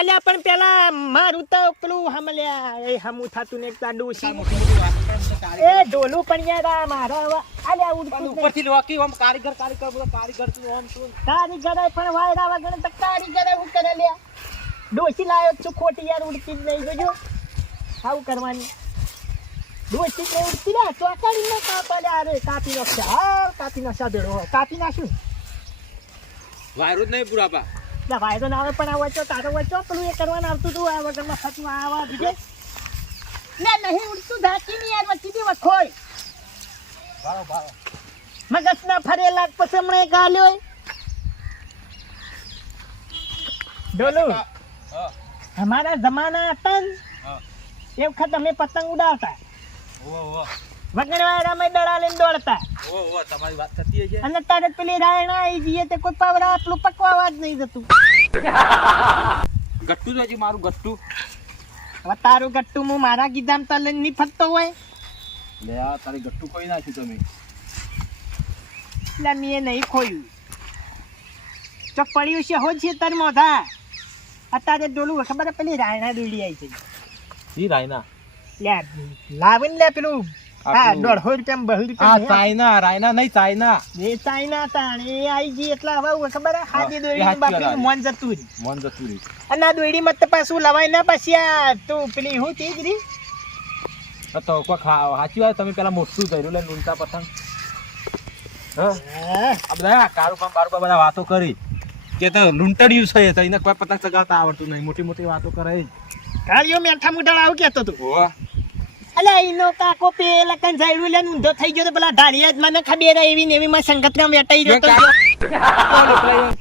અલ્યા પણ પેલા મારું તો પેલું હમલ્યા. એ હમું થતું ને એક તા ડોશી એ ડોલું પણ યાર મારા અલ્યા ઉડતું ઉપરથી લોકી આમ કારીગર કારીગર બધો કારીગર તું આમ તું કારીગરે પણ વાયરા વગર તો કારીગર હું કરે લ્યા. ડોસી લાયો છું ખોટી યાર ઉડતી જ નહીં જોજો. આવું કરવાની. ડોશી જ નહીં ઉડતી ના ચોકાડી ને કાપા લે અરે કાપી નાખશે. હા કાપી નાખશે ભેડો. કાપી નાખ્યું વાયરો જ નહીં પુરાપા એટલે તો ના આવે પણ આ વચ્ચો તારો વચ્ચો પેલું એ કરવાનું આવતું હતું આ વગરમાં થતું આવા બીજે. ના નહીં ઉડતું ધાકી ની યાર વચ્ચેથી વખોય. ભારો ભારો મગજ ના ફરેલા પછી હમણાં ગાલ્યો ડોલું અમારા જમાના હતા એ વખત અમે પતંગ ઉડાવતા. ઓ ઓ દડા લઈને દોડતા. ઓ ઓ તમારી વાત થતી છે અને તારે પેલી રાયણા આવી જઈએ તે કોઈ પાવડા આટલું પકવાવા જ નહીં જતું. ગટ્ટુ જ મારું ગટ્ટુ. હવે તારું ગટ્ટું હું મારા ગીધામ તો લઈને નહીં ફરતો હોય. લે આ તારી ગટ્ટુ કોઈ નાખ્યું તમે. એટલે મેં નહીં ખોયું. તો પડ્યું છે હો છે તાર મોઢા. અત્યારે ડોલું ખબર પેલી રાયણા દોડી આવી છે ઈ રાયના લે લાવીને લે પેલું. હા દોઢસો રૂપિયા બહુ રૂપિયા ચાઇના રાયના નહીં ચાઇના. એ ચાઇના તાણ એ આવી ગઈ એટલે હવે ખબર હે દોડી હાચી મોન જતું રહ્યું. મન જતું રહી. અને આ દોડી મત પાછું લવાય ના પછી આ તું પેલી હું તેજ રી? તો કોઈ સાચી વાત તમે પેલા મોટું ધર્યું લે લૂંટા પતંગ. હા? બધા કારુપા બારુપા બધા વાતો કરી. કે તો લૂંટડ્યું છે તો એને કોઈ પતંગ ચગાવતા આવડતું નહીં. મોટી મોટી વાતો કરે. કાળિયો મેઠા મુઠા આવું કહેતો તું. ઓ અલે એનો કાકો પેલા કંજાયડું સાઈડ ઊંધો થઈ ગયો તો પેલા ઢાળિયા જ મને ખબર એવી ને એવી માં સંગતરામ વેટાઈ રહ્યો તો.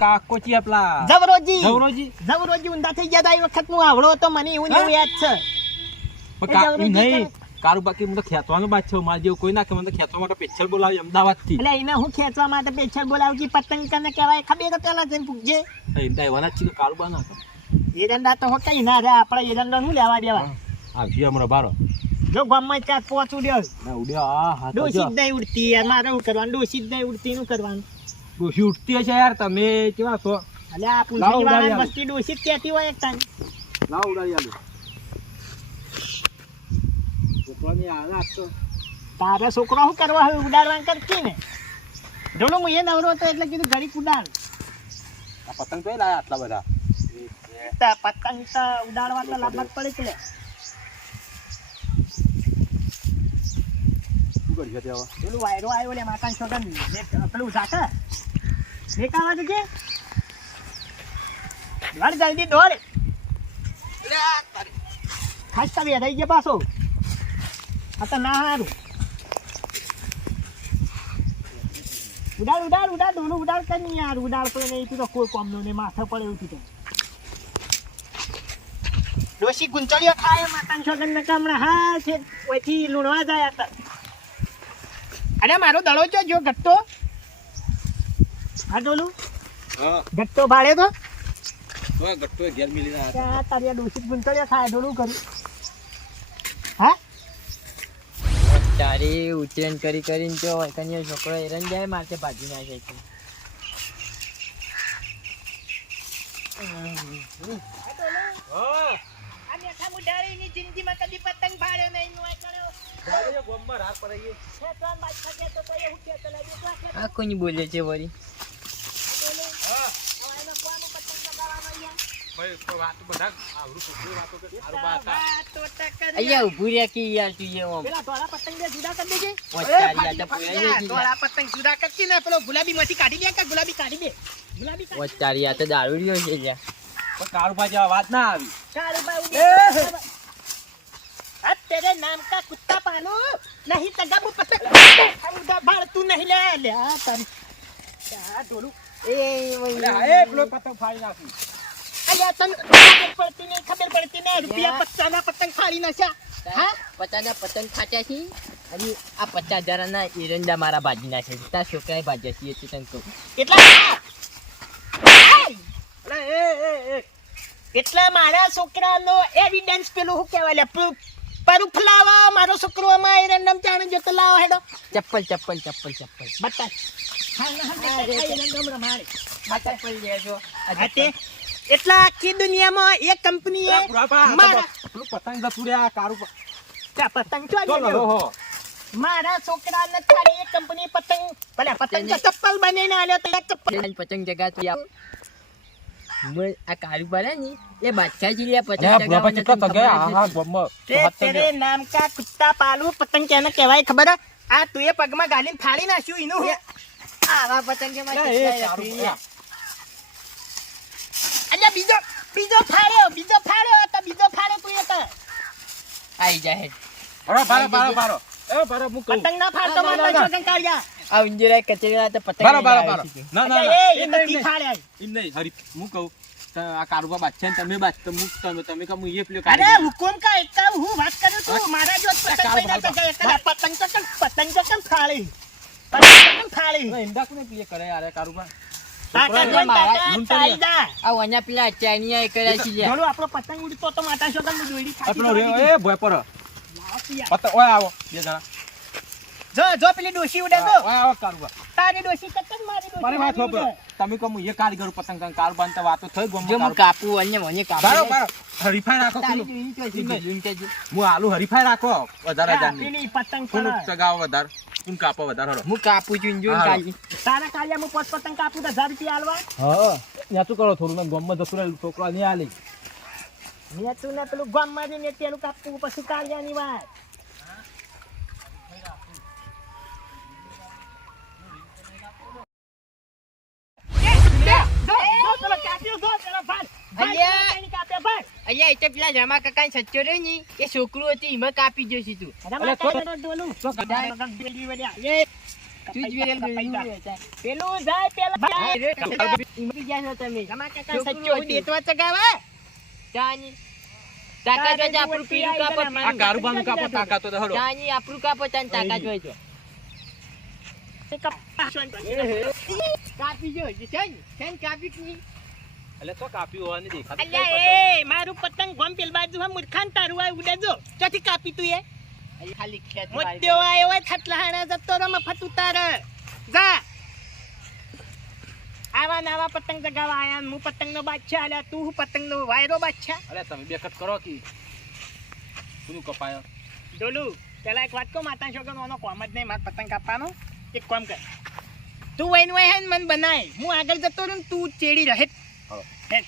કાકોચી આપલા? જવરોજી. જવરોજી? જવરોજી ઊંધા થઈ ગયા તા એ વખત હું આવડો તો મને એવું ને એવું યાદ છે. પણ નહીં. કારું બાકી મને ખેંચવાનો બાદ છે. મારે જેવું કોઈ નાખે મને ખેંચવા માટે પેચ્છલ બોલાવી અમદાવાદથી એટલે એને હું ખેંચવા માટે પેછળ બોલાવજી પતંગ કને કહેવાય? ખબર પેલા જઈને પૂછજે. એવાના જ છે કારું બા ના એરંડા તો હો કઈ ના રે આપણે એરંડા શું લેવા દેવા. આવજી હમણાં બારો. જો ગામમાં ચાર પોચ ઉડ્યો ના હા ડોસી જ. નહીં ઉડતી યાર મારે શું કરવાનું. ડોસી જ નહીં ઉડતી નું કરવાનું. ડોશી ઉઠતી હશે યાર તમે કેવા છો? એટલે આ પૂંછડી વાળા વસ્તી ડોસી જ કહેતી હોય એક ટાઈમ લાવ ઉડાડી આલો. છોકરાની આ ના તારે છોકરો શું કરવા હવે ઉડાડવાનું કરતી ને? જોડો હું એ નવરો હતો એટલે કીધું ઘડીક ઉડાડ. પતંગ તો લાયા આટલા બધા? પતંગ તો ઉડાડવા તો લાભ પડે એટલે શું કરી છે પેલું વાયરો આવ્યો લે માતા છોકરા પેલું ઝાકર દેખાવા તો કે? દોડ જલ્દી દોડ. ખાસ્તા બે થઈ ગયા પાછો. આ તો ના હારું. ઉડાડ ઉડાડ ઉડાડ. ડોલું ઉડાડ કર નહીં યાર. ઉડાડ પડે નહીં તું તો કોઈ કોમનો નહીં માથે પડે એવું થયું ડોશી ગુંચળીઓ ખાય, માતાન છોકરા ને કામણા હા છે. ઓયથી લૂણવા જાય હતા અરે મારો દડો છો જો ગટ્ટો. હા ડોલું હા. ગટ્ટો ભાડે તો? તો ગટ્ટો ઘેર મિલી ત્યાં તારી દોષિત ગુંચળીઓ ખાય ડોલું કરું. હા? તારી ઉચ્ચેન કરી કરીને જો કન્યા છોકરો એરન જાય મારે ભાજી નાખે છે આ બેઠા મુડારીની જિંદગીમાં કદી પતંગ ભાડ્યો નહીં આ કોની બોલે છે વળી? અહીંયા રહ્યા કે યાર તું પતંગ જુદા કરી દેજે. પતંગ જુદા કરતી ને પેલો ગુલાબી માંથી કાઢી દે કે ગુલાબી કાઢી દે ગુલાબી કાઢી ઓચારી આ તો દારૂ રહ્યો છે યાર. જેવા વાત ના આવી. कारू बाबू ए! अब तेरे नाम का कुत्ता पालो नहीं तगा वो पता उधर भाड़ तू नहीं ले ले आ तारी क्या डोलू ए એટલે હા, એ પેલો પતંગ ફાડી નાખ્યું अरे तन खबर पड़ती नहीं खबर पड़ती नहीं रुपया पचास ना पतंग फाड़ी ना सा हाँ પચાસ ના પતંગ ખાચ્યા છે અને આ પચાસ હજાર ના એરંડા મારા ભાજી નાખે છે તાર છોકરાએ ભાજ્યા છે એટલે તને કહું કેટલા એટલે એ એ એ એટલે મારા છોકરાનો એવિડન્સ પેલું શું કહેવાય લે પરું ફલાવા મારો છોકરો આમાં એરંડમ ચાણે જતો લાવો હેડો. ચપ્પલ ચપ્પલ ચપ્પલ ચપ્પલ. બતા એટલે આખી દુનિયામાં એક કંપની પતંગ જતું કારું પતંગ ચો મારા છોકરા ને ખાલી એક કંપની પતંગ ભલે પતંગ ચપ્પલ બનાવીને આલ્યો તો એક ચપ્પલ પેલા પતંગ જગાતું આપ આ કાળુ પડે ને એ બાદશાહ જી લે પતંગ અરે બુઢાપા, જગાવવાના કેટલા તને થયા? ખબર હા, હા, ગમમાં. તે હાથ તો તેરે નામ કા કુત્તા પાલુ પતંગ કેને કહેવાય ખબર આ તું એ પગમાં ગાલીને ફાડી નાખ્યું એનું આવા પતંગ કે મારે એ, એ, કેટલાય કારું, રખડી ગયા. અલ્યા બીજો બીજો ફાડ્યો બીજો ફાડ્યો તો બીજો ફાડ્યો તું એ તો. આઈ જાય અરે, બારો, બારો, બારો. એ, બારો, હું પતંગ ના ફાડતો ના. છોકરા કાઢ્યા. આ ઉંદીરા કચેરા તો પતંગ બારો, બારો, બારો. ના, ના. એ, નહીં, તી એમ નહીં. હરી, હું કહું આ કારુબા બાદશાહ તમે બાદશાહ તમે તમે તમે કમ હું એ પેલો અરે હુકમ કા એકા હું વાત કરું તું મારા જો પતંગ તો ભાઈ, પતંગ તો કમ પતંગ તો કેમ ફાડી પતંગ તો કેમ ના, એમદા કોને પેલી કરે યાર, કારુબા? પતંગ ઉડતો તો માતા છોકરા હું જો જો પેલી ડોશી ઉડે જો. ઓય આવો કારુબા. તારી ડોશી કતક મારી ડોશી મારી વાત મારી તમે કહો હું એ કારીગર પતંગ તમે કારુબા ને વાતો થઈ ગમો જો હું કારુબા. અન્ય મને કાપું. બારો, બારો. હરીફાઈ રાખો તારી પેલું. જોઈ તો છે, નહીં. લૂંટાજી. હું આલુ હરીફાઈ રાખો વધારે હા, પતંગ થોડુંક ચગાવો વધારે. તું કાપો વધારે હરો હું કાપું છું જો કાલી તારા કાળિયા હું પત પતંગ કાપું તો હજાર રૂપિયા આલવા? હા ત્યાં શું કરો થોડું મને ગમમાં જતું રહે છોકરા નહીં આલી. મેં તું ને પેલું ગામમાં જઈને પેલું કાપવું પછી કાળિયાની વાત. અલ્યા. અલ્યા અહીંયા પેલા રમા કાકા સચ્ચો રહ્યો ને એ છોકરું હતું એમાં કાપી જોઈશું તું. તું જ. પેલું જાય પેલા રે, ગયા. છો તમે. રમા કાકા સચ્ચો દેતવા ચગાવે? ચાની તાકાત હોય આપણું પીરું કાપો. આ કારુબાનું કાપો તાકાત તો હરો ચાની આપણું કાપો ચાની તાકાત હોય તો. કાપી જો છે છે કાપી કે નહીં? એટલે તો કાપ્યું હોવાની દેખાતું. અલ્યા એ મારું પતંગ ગમ પેલ બાજુ હા મૂર્ખાન તારું આ ઉડે જો. ચોથી કાપી તું એ. અહીં ખાલી ખેત મોટ્યો આયો હોય થટલા હાણા જતો રમ ફટ ઉતાર. જા. આવા નાવા પતંગ જગાવા આયા હું પતંગ નો બાદશાહ આલ્યા તું હું પતંગ નો વાયરો બાદશાહ? અરે તમે બેકટ કરો કી? કોનું કપાયો? ડોલુ પેલા એક વાત કહું માતા છોકરો નો કોમ જ નહીં મારે પતંગ કાપવાનો. એક કોમ કર. તું વહીને વહી મન બનાય. હું આગળ જતો રહું તું ચેડી રહે હા. હેડ.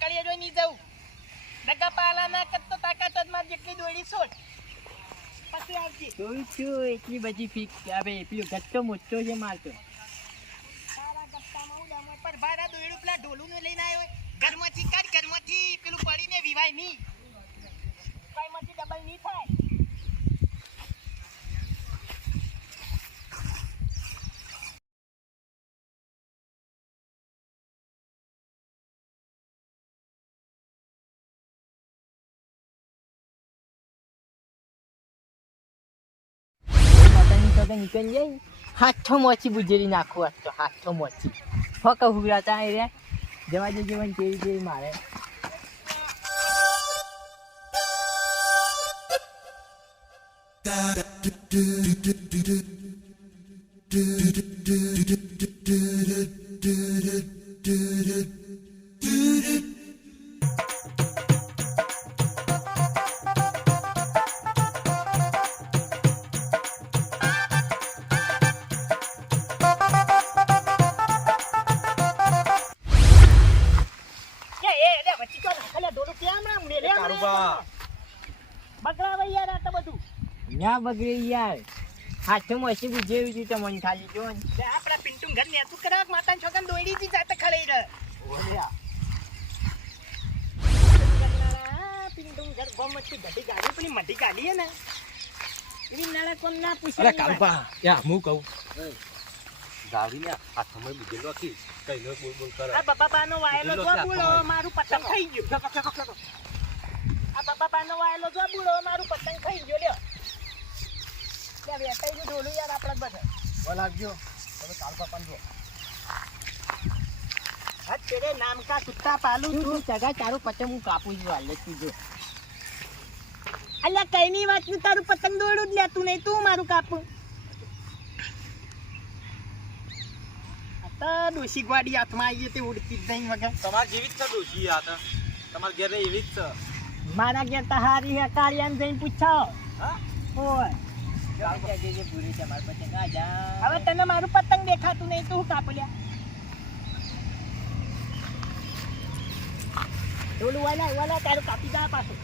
પેલો જોઈ નહીં જવું ડગા પાલા ના કરતો તાકાત જ માર જેટલી દોડી છોડ પછી આવજે. જોઈ છું એટલી બધી ફીક હવે પેલો ગટ્ટો મોટો છે મારતો. તારા ગપ્પામાં ઉડામાં પર ભારા દોયડું પેલા ઢોલુંને લઈને આવ્યો. ઘરમાંથી કાઢ ઘરમાંથી પેલું પડીને વિવાય નહીં કઈમાંથી ડબલ નહીં થાય. માતાની સાથે નીકળી જાય હાથો મોચી બુજેરી નાખું આજ તો હાથો મોચી ફક હુરાતા એ રે જવા દે જીવન કેવી કેવી મારે કે ના બગડે યાર. હાથો મોચી જેવી હતી તમને ખાલી જો આપણા પિન્ટું ઘર ને તું કરાવ માતા છોકન દોડી દી જાતે ખડઈ રે પિન્ટું ઘર ગાડી પેલી મઢી ગાડી હે ને. નાળા કોણ ના પૂછે અરે યા હું કહું? ગાડીને આ સમય બીજેલો હતી કઈ નો બોલ બોલ કરે. આ બાબાનો વાયેલો જો બુળો મારું પતંગ ખાઈ ગયું. આ બાબાનો વાયલો જો બુળો મારું પતંગ ખાઈ ગયો લ્યો. ત્યાં વેટાઈ ગયું ઢોલું યાર આપણા બધા. બોલ આવજો તમે કારુબા પણ જો હા તેરે નામ કા કુત્તા પાલું તું તું? તું તારું પતંગ હું કાપું છું હાલે તું અલ્યા કઈ ની વાતનું? તારું પતંગ દોડું જ લેતું નહીં. તું મારું કાપું. આ ડોશી ગવાડી હાથમાં આવી તે ઉડતી જ નહીં વગર. તમારે જેવી જ છે ડોશી આ તો? તમારે ઘેર એવી જ છે. મારા ઘેર તો હારી હે કાળિયાને જઈને પૂછો. હા? ઓય. હવે તને મારું પતંગ દેખાતું નહીં તું કાપ લ્યા ઓલું વાલા વાલા તારું કાપી જાય પાછું.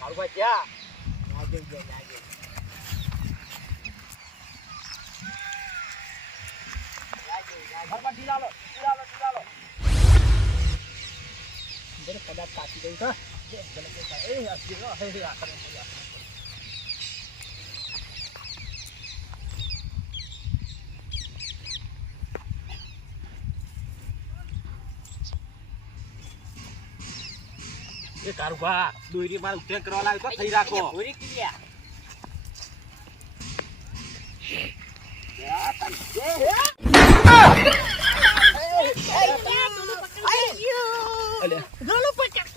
મારું ભાઈ ક્યાં? લાગે છે. ઢીલાલો જરા કદાચ કાપી દઉં તો એ આ ઢીલો, હે, હે, આ કરે. એ કારુભા દોરી મારે ઉઠે કરવા લાવ્યો તો થઈ રાખો પૂરી ક્લિયર રોલું પકડ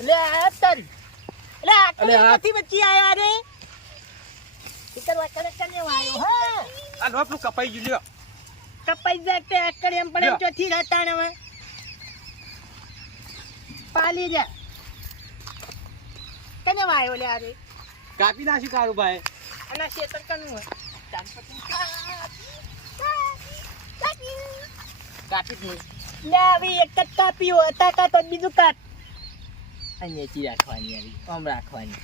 લે આ તારી લે આ અલે આ- નથી બચી આયા રે. ફિકર વાત કરે કને વાયો હા? આ નોપલું કપાઈ ગયું લ્યો. કપાઈ જાય તે અકડ એમ પડે ચોથી રહેતા ને પાલી જા કને વાયો લે આરે રે? કાપી નાખ્યું કારુભાઈ અને આ શેતર કનું કાપી જ નહીં. લે આવી એક જ કાપી હોય તા બીજું કાપ. અહીંયાથી રાખવાની આવી. ઓમ રાખવાની.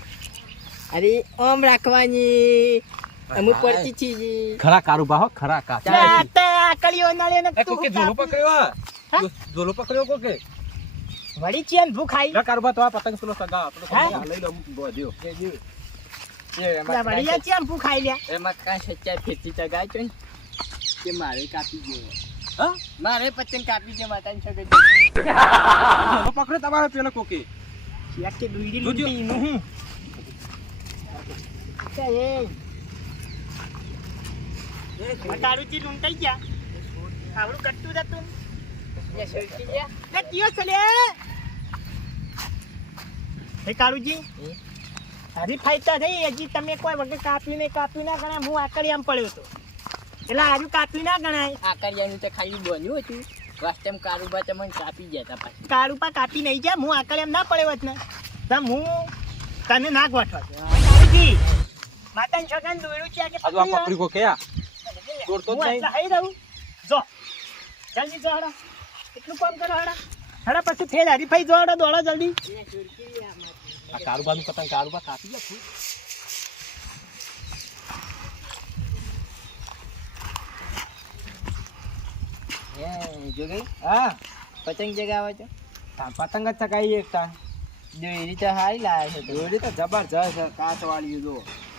અરે ઓમ રાખવાની. અમુક પડતી ચીજ ખરા કારું બાહો ખરા કા. ચાતે આકળીઓ નળે ને તું કોકે ઝોલો પકડ્યો ઝોલો પકડ્યો કોકે? વળી ચેન આવી કારું બા તો આ પતંગ સુલો સગા પેલો લઈ લો બોધ્યો વળી આ ચેન આવી લે એમાં કાંઈ સચ્ચા ફેરથી ચગાય છે કે મારે કાપી ગયો. હા? મારે પતંગ કાપી ગયો માતાને છોકરી ઝોલો પકડ્યો તમારે પેલો કોકે? લૂંટી નું હું કે એ મટાડુજી લૂંટાઈ ગયા આવડું કટ્ટું જતું અહીંયા સરકી ગયા લે કયો છે લે હે કાળુજી એ? હરીફાઈ થઈ હજી તમે કોઈ વગર કાપી નહીં કાપી ના ગણાય હું આકડી પડ્યો હતો એટલે આજુ કાપી ના ગણાય આકડિયાનું તો ખાલી બન્યું હતું વાસ્તમ કારુબા તમને કાપી ગયા હતા પાછી. કાળુપા કાપી નહીં જાય હું આકળ એમ ના પડ્યો વચ ને તો હું તને ના ગોઠવા કાળુજી માતાની છોકરાને દોયડું છે કે આ તો પકડી કોકે આ? દોડતો જ નહીં. હઈ રહું. જો જલ્દી જો હડા. એટલું કામ કરો હડા. હડા પછી ફેર હરીફાઈ જો હડા દોડો જલ્દી. ગયા આ કારુબાનું પતંગ કારુબા કાપી ગયા હે, જો હા પતંગ જગાવે છો. પતંગ જ ચકાઈ એકતા દોરી તો હારી લાવે છે. દોરી તો જબરજસ્ત કાચવાળી કાચ વાળી જો.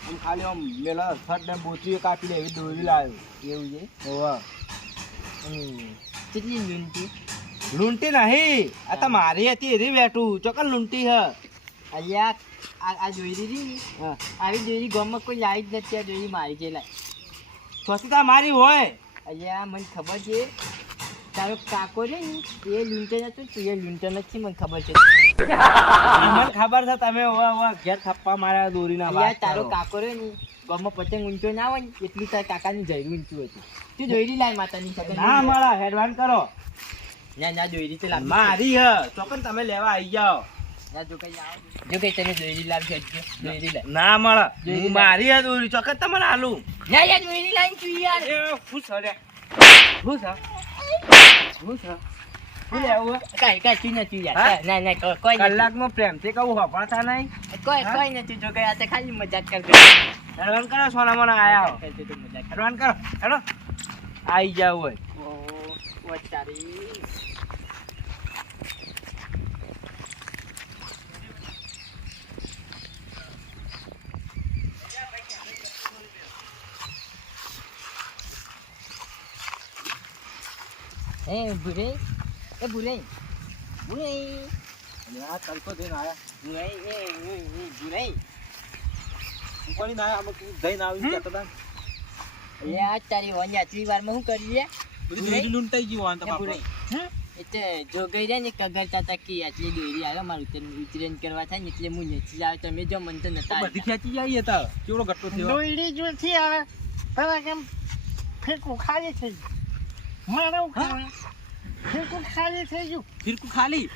આમ ખાલી આમ મેલા થટ ને કાપી લે એવી દોરી લાવ્યો એવું છે? કેટલી લૂંટી? લૂંટી નહીં. આ તો મારી હતી એરી બેઠું ચોક્કસ લૂંટી હ. અહીંયા આ જોઈ દીધી. આવી જોઈ ગામમાં કોઈ લાવી જ નથી આ જોઈ મારી છે લાઈ છોથી મારી હોય? અહીંયા મને ખબર છે તારો કાકો છે ને એ લૂંટે નતો તું એ લૂંટે નથી મને ખબર છે. મને ખબર છે તમે ઓવા ઓવા ઘેર થપ્પા માર્યા દોરીના વાત તારો. કાકો રે ને ગામમાં પતંગ ઊંચો ના હોય ને એટલી તારા કાકાની જયરી ઊંચું હતી તું દોરી લાય માતાની સગન ના મારા હેડવાન કરો. ના ના દોરી તો લાવ. મારી હ ચોકન તમે લેવા આવી જાઓ. જો કઈ આવો જો કઈ તમે દોરી લાવજો હજુ. દોરી લાય. ના મળે હું મારી હા દોરી ચોકન તમને આલું. ના યાર દોરી લાઈન તું યાર. ખુશ હરે ખુશ હા ખુશ હ. શું કોઈ કલાકમાં પ્રેમથી કહું હપડતા નહીં. કોઈ? કોઈ નથી જો તો ખાલી મજાક કરતો. હેડવાન કરો સોના મને આયા મજાક. કરો હેડો. આઈ જાવ હોય. એ ભૂરે એ ભૂરે ભૂરે આ તડકો દઈને આયા. ભૂરે એ ભૂરે હું કોની ના આમ આવી જતો હતા લે આ તારી વાંજી આટલી વારમાં શું કરી બધી લૂંટાઈ ગયું આને તો એ બાપા. પૂરી. એટલે જો ગઈ રહ્યા ને કગરતા તા કે આટલી દોરી આવે મારું ઉતરેન કરવા થાય ને એટલે હું નથી લાવ તમે જો મન તો નતા બધી ખેંચી જાય હતા કેવડો ગટ્ટો થયો? દોયડી જોથી આવે. પેલા કેમ ફેંકું ખાલી થઈ મારે ખાલી થઈ ગયું. ફિરકું ખાલી?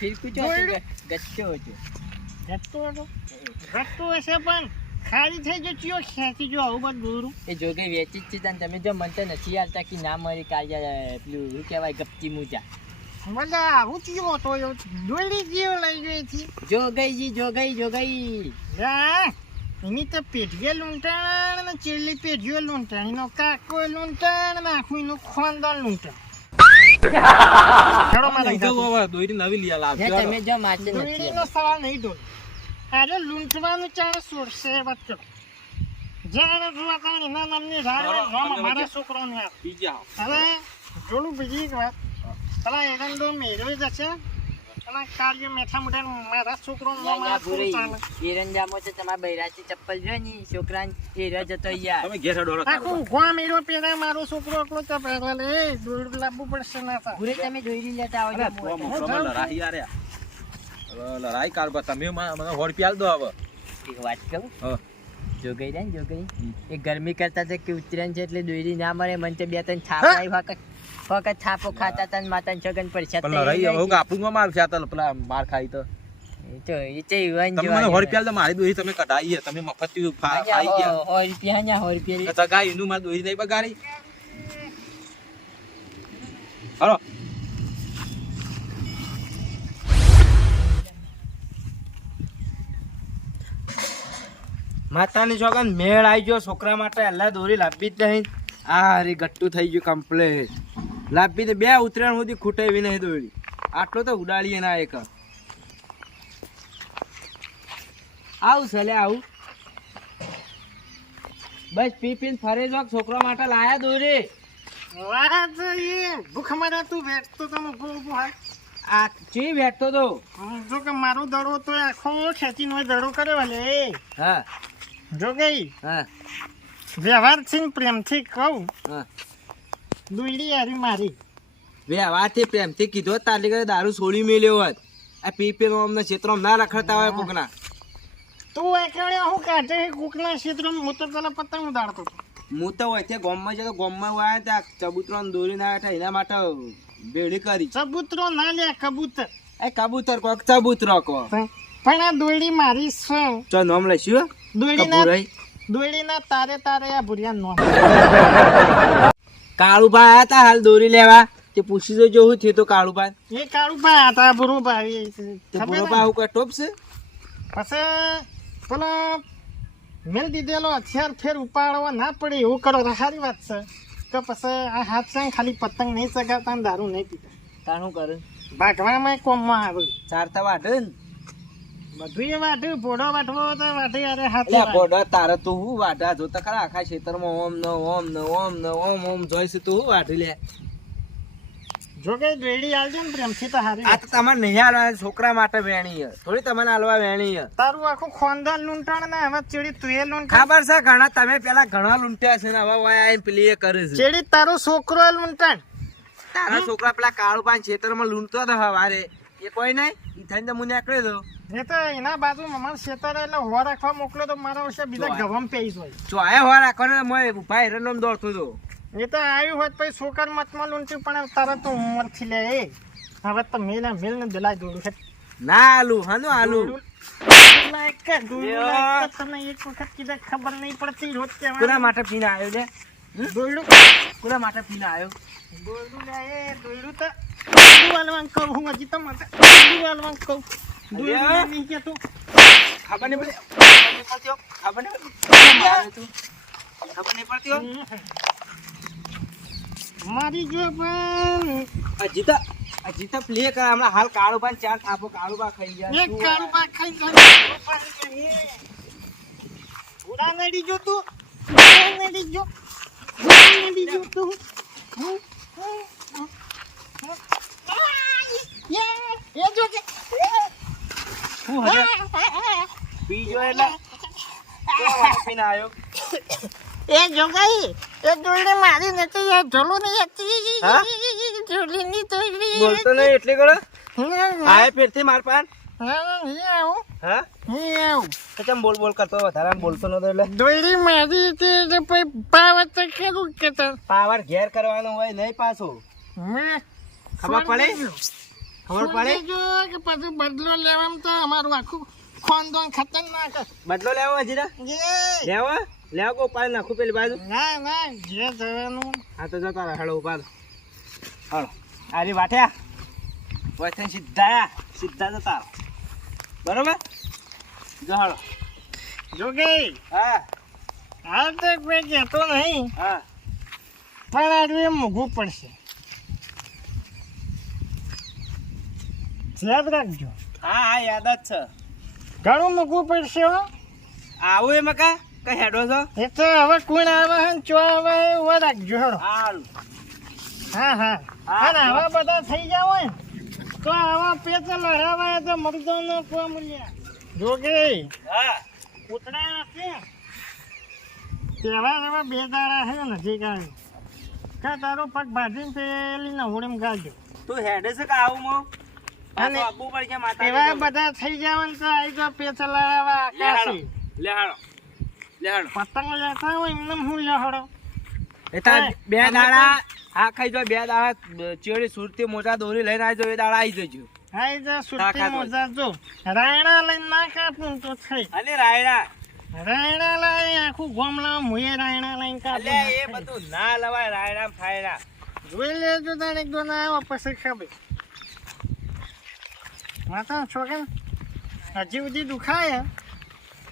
ફિરકું દોરડી. ગચ્ચો હતો હતું. ઘટતું હશે પણ ખાલી થઈ ગયું. ચિયો ખેંચી જો આવું બધું દોરું. એ જોગે વેચી જ છે તમે જો મન તો નથી આવતા કે ના મરી કાઢ્યા પેલું શું કહેવાય ગપતી મૂજા. બધા આવું ચિયો હતો. દોયડી જેવો લઈ ગઈ હતી. જો ગઈ જી જો ગઈ જો ગઈ જા, એની તો પેઢીએ લૂંટાણ ને ચેલી પેઢીઓ લૂંટાણ. એનો કાકો લૂંટાણ ને આખું એનું ખાનદાન લૂંટાણ. હેડો મારા લઈ જાઓ હિસાબે. હવે દોરી નવી લઈ આલા ને આપજો તમે જો મારતે નથી દોયડીનો સવાલ નહીં ડોલ અરે લૂંટવાનું ચાલે છોડશે એ વાત કરો. જાણે જોવા કારણે એના નામની રાહ હોય, નામ અમારા છોકરાઓને આવે. બીજા. હવે જોડું બીજી એક વાત. પેલા એરંડો મેળવી જશે અને મેઠા મોઢા મારા. એરંજામો તો તમારા બૈરાચી ચપ્પલ જો ને છોકરા એ રજ યાર તમે ઘેર હેડો હેડો આખું ગોમ એરો મારો છોકરો એકલો તો પહેરે લે દોડ લાવવું પડશે ના તા. પૂરે તમે જોઈ લેતા તો. મોકલો, મને લડાઈ યાર. લડાઈ કાઢવા તમે મને મને સો દો હવે એક વાત કહું હા. જો ગઈ ને એ ગરમી કરતા હતા કે ઉતરેન છે એટલે દોરી ના મળે મને તો બે ત્રણ છાપ આવી વખત છાપો ખાતા હતા માતા છગન પરસાદ પણ રહી હવે કાપું માં માર તો પેલા માર ખાઈ તો. તો એ તે યુવાન જો તમને હોર રૂપિયા આલ મારી દોહી તમે કઢાઈ તમે મફત ખાઈ ગયા. હોર રૂપિયા હજાર સો રૂપિયા તો ગાય એનું માર દોહી નહીં બગાડી. હાલો. માતાની છોકરા મેળ આવી ગયો છોકરા માટે હલ્લા દોરી લાવવી જ નહીં. આ હારી ગટ્ટું થઈ ગયું કમ્પ્લેટ લાવવી તો બે ઉતરાણ સુધી ખૂટાવી નહીં દોડી આટલો તો ઉડાડીએ ના એક. આવું સલે આવું. બસ પી પીને ફરે જો છોકરા માટે લાયા દોરી. વાત એ ભૂખ મારા તું વેચતો તો આ ચી બેઠતો તો? જો કે મારો દડો તો આખો ખેંચીને દડો કર્યો ભલે હા. જો કે હા. વ્યવહારથી ને પ્રેમથી કહું હા. દોયડી હારી મારી. વ્યવહારથી પ્રેમથી કીધો તારી કરે દારૂ છોડી મેલ્યો હોત. આ પી પીને અમને ક્ષેત્રમાં ના રખડતા હોય કોકના. તું એકડે હું કાઢે? કુકના ક્ષેત્રમાં? હું તો તને પતંગ ઉડાડતો હું તો હોય ગોમમાં છે તો ગોમમાં વાય ત્યાં ચબૂતરો આવ્યા હતા એના માટે બેડી કરી. ચબૂતરો ના લે કબૂતર. એ કબૂતર કોક ચબૂતરો કો પણ આ દોયડી મારી છે. ચો નામ લઈશું દોયડીના કપૂરાઈ દોયડીના તારે તારે આ ભૂરિયા નો કાળુભાઈ આયા હતા હાલ દોરી લેવા. તે પૂછી જોજો હું થયું તો કાળુભાઈ. એ કાળુભાઈ હતા બુરુ ભાઈ તે ખબર બુરો ને? ભાઈ આવું કઈ ટોપ છે? પછી પેલો મેલ દીધેલો હથિયાર ફેર ઉપાડવા ના પડે એવું કરો તો સારી વાત છે. કે પછી આ હાથ સાંગ ખાલી પતંગ નહીં ચગાવતા દારૂ નહીં પીતા. તાનું કરે? ભાગવામાં કોમમાં આવે. ચારતા વાઢે ને? બધું તો વાઢી અરે હાથ એટલે તારે તો હું વાઢા? જો તો ખરા આખા ખેતરમાં ઓમ ન ઓમ ન ઓમ ન ઓમ ઓમ જોઈશે તું હું વાઢી લે. જો કે દોયડી આવજો ને પ્રેમથી તો હારી આ તો તમારે નહીં છોકરા માટે વેણી થોડી તમને હાલવા વેણી તારું આખું ખાનદાન લૂંટાણ ને હવે ચેડી તું એ લૂંટાણ ખબર છે ઘણા તમે પેલા ઘણા લૂંટ્યા છે ને હવે વાય આઈને પેલી એ કરે છે. ચેડી તારો છોકરો લૂંટણ. તારા છોકરા પેલા કાળુ પાન ખેતરમાં લૂંટતો હતો હવારે. એ કોઈ નહીં ઈ થઈને તો મને નીકળી દો એ તો એના બાજુ મારા શેતર એટલે હોવા રાખવા મોકલ્યો તો મારા વર્ષે બીજા જો પેઈ ગવામ હોય. જો આયા હોવા રાખવાનો મોય ભાઈ રનમ દોડતો હતો. એ તો આવ્યું હોત પછી છોકર મતમાં લૂંટ્યું પણ તારા તો ઉંમરથી લે એ. હવે તો મેલ મેલ ને દિલાઈ દોડું છે. ના આલુ હાનું આલુ? તને એક વખત કીધા ખબર નહીં પડતી રોજ કોના. માટે પીને આવ્યો છે દોયડું કોના માટે પીને આવ્યો? દોયડું લે તો. દોયડું હાલવાનું કહું હું હજી તો માટે હાલવાનું કહું. ખબર નહીં પડતી ખબર નહીં પડતી. તું? ખબર નહીં પડતી. મારી જો પણ હજી તો હજી પ્લે કર હમણાં હાલ કાળુ પાન ચાર થાપો કાળુ પા ખાઈ ગયા. એક ખાઈ ગયા. ઉડા નડી જો તું. ઉડા નડી જો. ઉડા નડી જો તું. એ જો કે શું હજે? પીજો એટલે પીને આવ્યો એ જો એ દોરડી મારી નથી યાર ઢોલો નહીં? હતી દોરડીની દોરડી બોલતો નહીં એટલે કરો ના, ના, આય ફેરથી માર પાન. ના, ના, આવું. હા? નહીં આવું. તો બોલ બોલ કરતો વધારે બોલતો નતો એટલે. દોડી મારી હતી પાવર તો કેવું કેતા પાવર ઘેર કરવાનો હોય નહીં પાછો. મેં ખબર પડે? ખબર પડે? જો કે પછી બદલો લેવામાં તો અમારું આખું ખાનદાન ખતરનાક. બદલો લેવો હજીરા? લેવો? લેવો કો પાડ નાખું પેલી બાજુ? ના ના જે જવાનું. હા તો જતા રહે હેડો ઉપાડ. હળો આરી વાઠ્યા? વૈથે સીધા. સીધા જતા. બરોબર? જો હાલો જોગે. હા. હાલ તો કોઈ કહેતો નહીં. હા. પણ આડું એમ મોઘું પડશે. યાદ રાખજો. હા હા યાદ જ છે. ઘણું મૂકવું પડશે હો. આવું એમાં કા કઈ હેડો છો? એ તો હવે કોણ આવે હે ચો આવે છે ઊભા રાખજો હેડો. હા હા. હા, અને આવા બધા થઈ જાવ હોય તો આવા પેચ લડાવા તો મરદો નો કોઈ મૂલ્ય જોગે હા. ઉતરાય છે. તેવા તેવા બે દાડા છે નજીક આવ્યો કા તારો પગ ભાજીને પેલી નવડીમ ગાજો તું હેડે છે કે આવું મો? એવા બધા થઈ જાવ તો આવી તો પેચલા આકાશી લેહાડો લેહાડો પતંગ લેતા હોય એમને હું લેહાડો? એ બે દાડા હા ખાઈ જો બે દાડા ચેડી સુરતી મોટા દોરી લઈને આવજો એ દાડા આવી જજો. હાઈ જો સુરતી મોજા જો. રાયણા લઈને ના કાપું તો થઈ. અને રાયડા રાયણા લાય આખું ગોમલા મુએ રાયણા લઈને કાપું. અલે એ બધું ના લવાય રાયડા ફાયડા જોઈ લેજો તારે એક દો ના આવો પછી ખબર. માતા છોકરા હજી સુધી દુખાય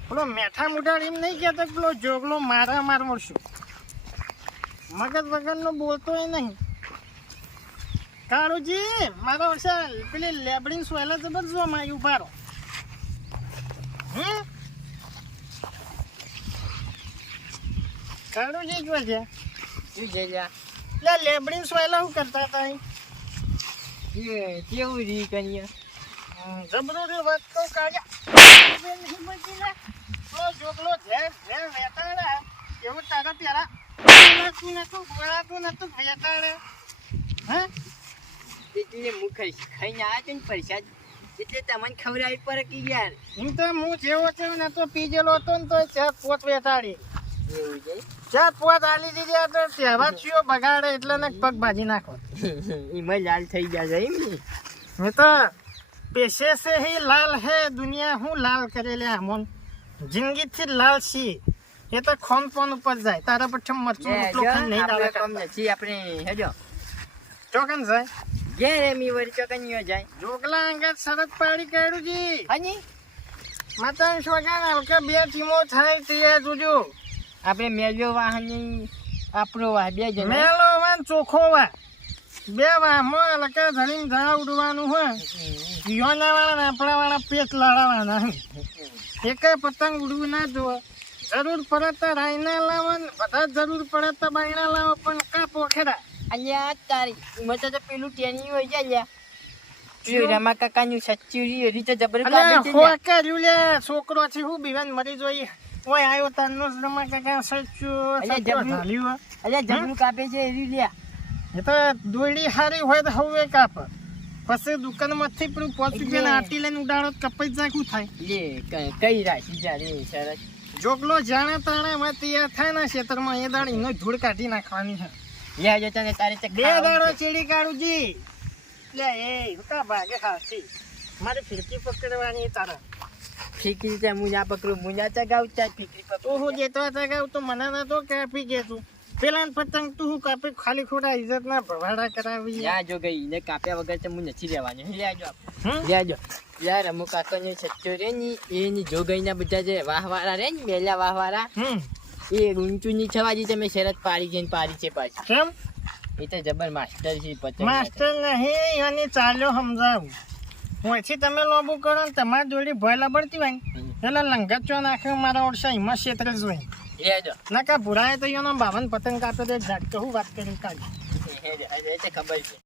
પેલો મેઠા મુઢાડ એમ નહીં કહેતો પેલો જોગલો મારા માર મળશું. મગજ વગરનો બોલતો એ નહીં. કાળુજી મારો છે પેલી લેબડીન સોયલા જબર જો મારી ઉભારો. હમ? કાળુજી જો છે? શું જયા લ્યા? લે લેબડીન સોયલા શું કરતા હતા એ કેવું રી કન્યા જબરો વાત તો કાઢ્યા. બે નહીં બચી ને તો જોગલો ઝેર ઝેર વેટાડે એવું તારા પેલા બોલાતું નતું બોલાતું નતું હે? એટલે હું ખાઈ ખાઈને આવ્યા છે ને પ્રસાદ. એટલે તમને ખવડાવી પડે કે યાર હું તો હું જેવો છે ને તો પીજેલો હતો ને તો ચાર પોત વેતાડી. એવું છે? ચાર પોત આલી દીધી તો તહેવાર થયો બગાડે એટલે ને પગ ભાજી નાખો. એમાં લાલ થઈ ગયા છે એમ ને. તો પેશે સે હી લાલ હે દુનિયા હું લાલ કરેલે આમોન જિંદગીથી લાલ છી એ તો ખોન પોન ઉપર જાય તારા પર મરચું લે, ખન નહીં ડાલે કમ છી આપણે હેજો ચોકન જાય ઘેર એમી વરી ચોકનીઓ જાય જોગલા અંગત શરત પાડી કાઢું જી હાજી માતા શોગાન હલકા બે ટીમો થાય તે જોજો આપણે મેજો વાહની આપણો વાહ બે જણા મેલો વાન ચોખ્ખો વા બે વાહમાં હલકા ધણીને ધા ઉડવાનું હોય. યોના વાળા ને આપણા વાળા પેટ લડાવવાના હે. એકે પતંગ ઉડવું ના જોવે જરૂર પડે તો રાયના લાવો ને બધા જરૂર પડે તો બાયણા લાવો પણ કા પોખેડા? અલ્યા તારી એમાં તો પેલું ટેની હોય જાય લ્યા રમા કાકાની સચ્ચું રીતે જબર અલ્યા છે છોકરો છે હું બીવાન મરી જોઈએ. ઓય આવ્યો તારનો નો રમા કાકા સચ્ચું અલ્યા જબરું. અલ્યા કાપે છે એ લ્યા એ તો દોડી હારી હોય તો હવે કાપ પછી દુકાનમાંથી પેલું પોચ રૂપિયાની આટી લઈને ઉડાડો કપાઈ જાય શું થાય? લે ક- કઈ રાખી જા રે સરસ. જોગલો જાણે તાણે એમાં તૈયાર થાય ને ખેતરમાં એ દાડ એનો ધૂળ કાઢી નાખવાની છે. લે આજે તને તારી તો બે દાડો ચીડી કાઢું જી લે એ હુકા ભાગે હાથી મારે ફિરકી પકડવાની તારા. ફીકી છે મુંજા પકડું મુંજા ચગાવતા ફીકરી ફીકી પકડું. ઓહો જેતો હતા કે તો મને નતો કાપી કે તું? પેલા પતંગ તું હું કાપી? ખાલી ખોટા ઇજ્જત ના ભવાડા કરાવી. યા જો ગઈ ને કાપ્યા વગર તો હું નથી રહેવાનું. લે જો લેજો લે જો યાર અમુક કાકો ને સચ્ચો રે ની એની જો ગઈ ના બધા જે વાહ વાળા રે ને મેલા વાહવાળા એ ઊંચું ની છવાજી તમે શરત પાડી જઈને પાડી છે પાછી. કેમ? એ તો જબર માસ્ટર છે પતંગ માસ્ટર નહીં અને ચાલ્યો સમજાવું. પછી તમે લોબુ કરો ને તમારી જોડી ભય પડતી હોય ને એટલે લંગત ચો નાખ્યો મારા ઓળશા એમાં ક્ષેત્ર જ હોય હેજો ના કા ભુરાએ તો ઈનો બાવન પતંગ કાપતો તો ઝાટ હું વાત કરી કાઢી? હેજો હેજો એ ખબર છે.